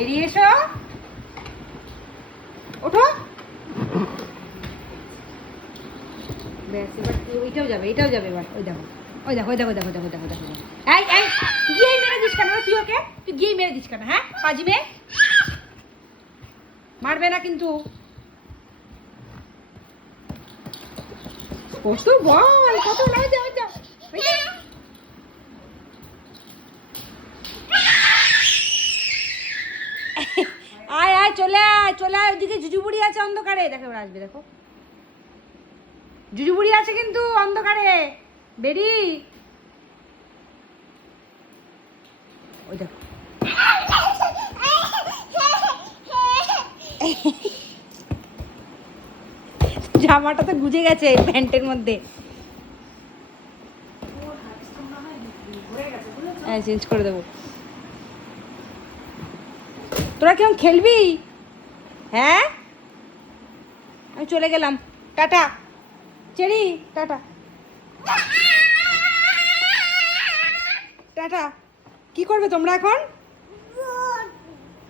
বেরিয়ে এসো, ওঠো। ব্যাস, এবার ওইটাও যাবে, এটাও যাবে এবার। ওই দেখো, ওই দেখো, ওই দেখো, দেখো দেখো দেখো দেখো। এই এই গিয়ে মেরে দিস কেন তুই ওকে? তুই গিয়ে মেরে দিস কেন? হ্যাঁ পাজি মেয়ে, মারবে না কিন্তু। কত বল, কত না, যাও যাও। আয় আয়, চলে আয়, চলে আয়। ওইদিকে জুজুবুড়ি আছে অন্ধকারে, দেখো এবার আসবে, দেখো জুজুবুড়ি আছে কিন্তু অন্ধকারে। বেরি, ওই দেখো। জামাটা তো গুজে গেছে প্যান্টের মধ্যে। হ্যাঁ, চেঞ্জ করে দেবো। তোরা কেমন খেলবি? হ্যাঁ, আমি চলে গেলাম, টাটা চেরি, টাটা টাটা। কি করবে তোমরা এখন?